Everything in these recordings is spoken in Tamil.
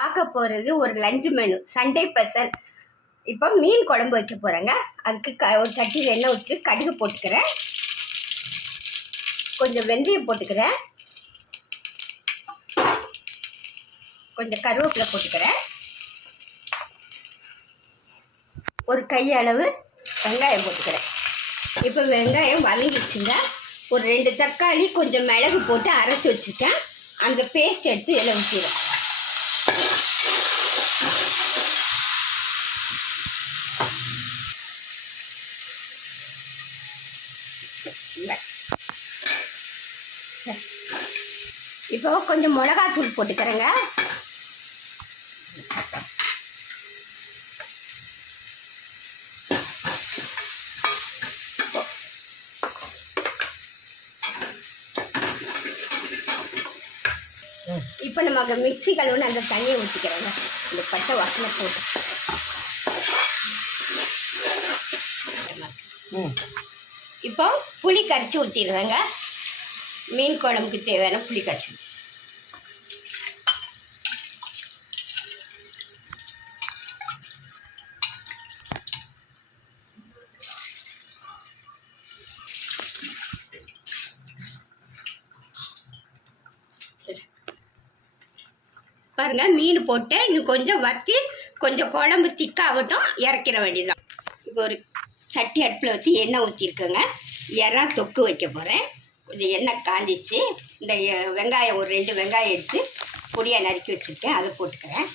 பார்க்க போகிறது ஒரு லஞ்ச் மெனு சண்டே ஸ்பெஷல். இப்போ மீன் குழம்பு வைக்க போகிறேங்க. அதுக்கு ஒரு சட்டியில் எண்ணெய் ஊற்றி கடுகு போட்டுக்கிறேன், கொஞ்சம் வெந்தயம் போட்டுக்கிறேன், கொஞ்சம் கருவேப்பிலை போட்டுக்கிறேன், ஒரு கையளவு வெங்காயம் போட்டுக்கிறேன். இப்போ வெங்காயம் வதங்கிடுச்சுங்க. ஒரு 2 தக்காளி கொஞ்சம் மிளகு போட்டு அரைச்சி வச்சுருக்கேன். அந்த பேஸ்ட் எடுத்து இதில் ஊற்றிடுறேன். இப்போ கொஞ்சம் மிளகாத்தூள் போட்டுக்கிறேங்க. இப்போ நமக்கு மிக்ஸி கழுவுன்னு அந்த தண்ணியை ஊற்றிக்கிறேங்க. இந்த பச்சை வாசனை போட்டு இப்போ புளி கரைச்சி ஊற்றிடுறேங்க. மீன் குழம்புக்கு தேவையான புளி கரைச்சி. பாருங்க, மீன் போட்டு இன்னும் கொஞ்சம் வற்றி கொஞ்சம் குழம்பு திக்காகட்டும், இறக்கிற வேண்டியதுதான். இப்போ ஒரு சட்டி அடுப்பில் வச்சு எண்ணெய் ஊற்றிருக்கேங்க. இறா தொக்கு வைக்க போகிறேன். கொஞ்சம் எண்ணெய் காஞ்சிச்சு. இந்த வெங்காயம் ஒரு 2 வெங்காயம் எடுத்து பொடியாக நறுக்கி வச்சுருக்கேன், அதை போட்டுக்கிறேன்.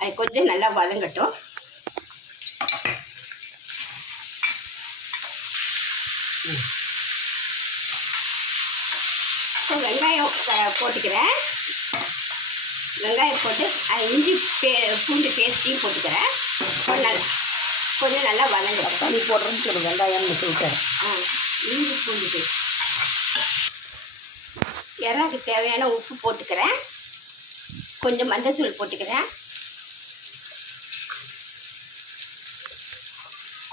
அது கொஞ்சம் நல்லா வதங்கட்டும். வெங்காயம் போட்டுக்கிறேன். வெங்காயம் போட்டு அது இஞ்சி பூண்டு பேஸ்ட்டையும் போட்டுக்கிறேன். கொஞ்சம் நல்லா வதங்கட்டும். தண்ணி போடுறேன்னு சொல்லு, வெங்காயம்னு சொல்லிட்டேன். இஞ்சி பூண்டு பேஸ்ட். இறாக்கு தேவையான உப்பு போட்டுக்கிறேன். கொஞ்சம் மஞ்சள்தூள் போட்டுக்கிறேன்.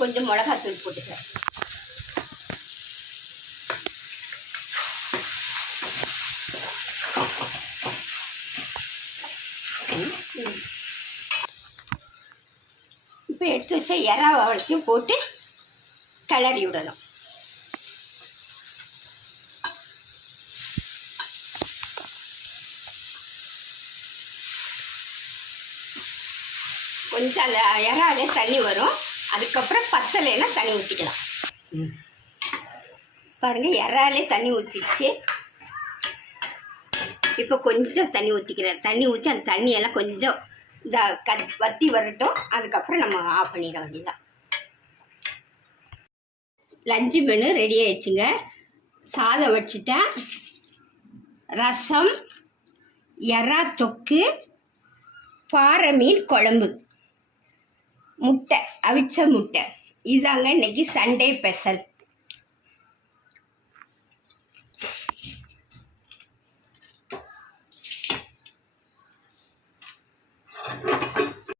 கொஞ்சம் மிளகாத்தூள் போட்டுக்கிறேன். இப்போ எடுத்து வச்ச இறாவை வளைச்சும் போட்டு கிளறி விடணும். கொஞ்சம் அந்த இறாலே தண்ணி வரும். அதுக்கப்புறம் பத்தலைன்னா தண்ணி ஊற்றிக்கலாம். பாருங்கள், இறாலே தண்ணி ஊற்றிடுச்சு. இப்போ கொஞ்சம் தண்ணி ஊற்றிக்கிறேன். தண்ணி ஊற்றி அந்த தண்ணியெல்லாம் கொஞ்சம் இந்த வற்றி வரட்டும். அதுக்கப்புறம் நம்ம ஆஃப் பண்ணிட வேண்டியதான். லஞ்சு மெனு ரெடி ஆயிடுச்சுங்க. சாதம் வச்சுட்டேன், ரசம், எறா தொக்கு, பாறை மீன் குழம்பு, முட்டை, அவிச்ச முட்டை. இதாங்க இன்னைக்கு சண்டே ஸ்பெஷல்.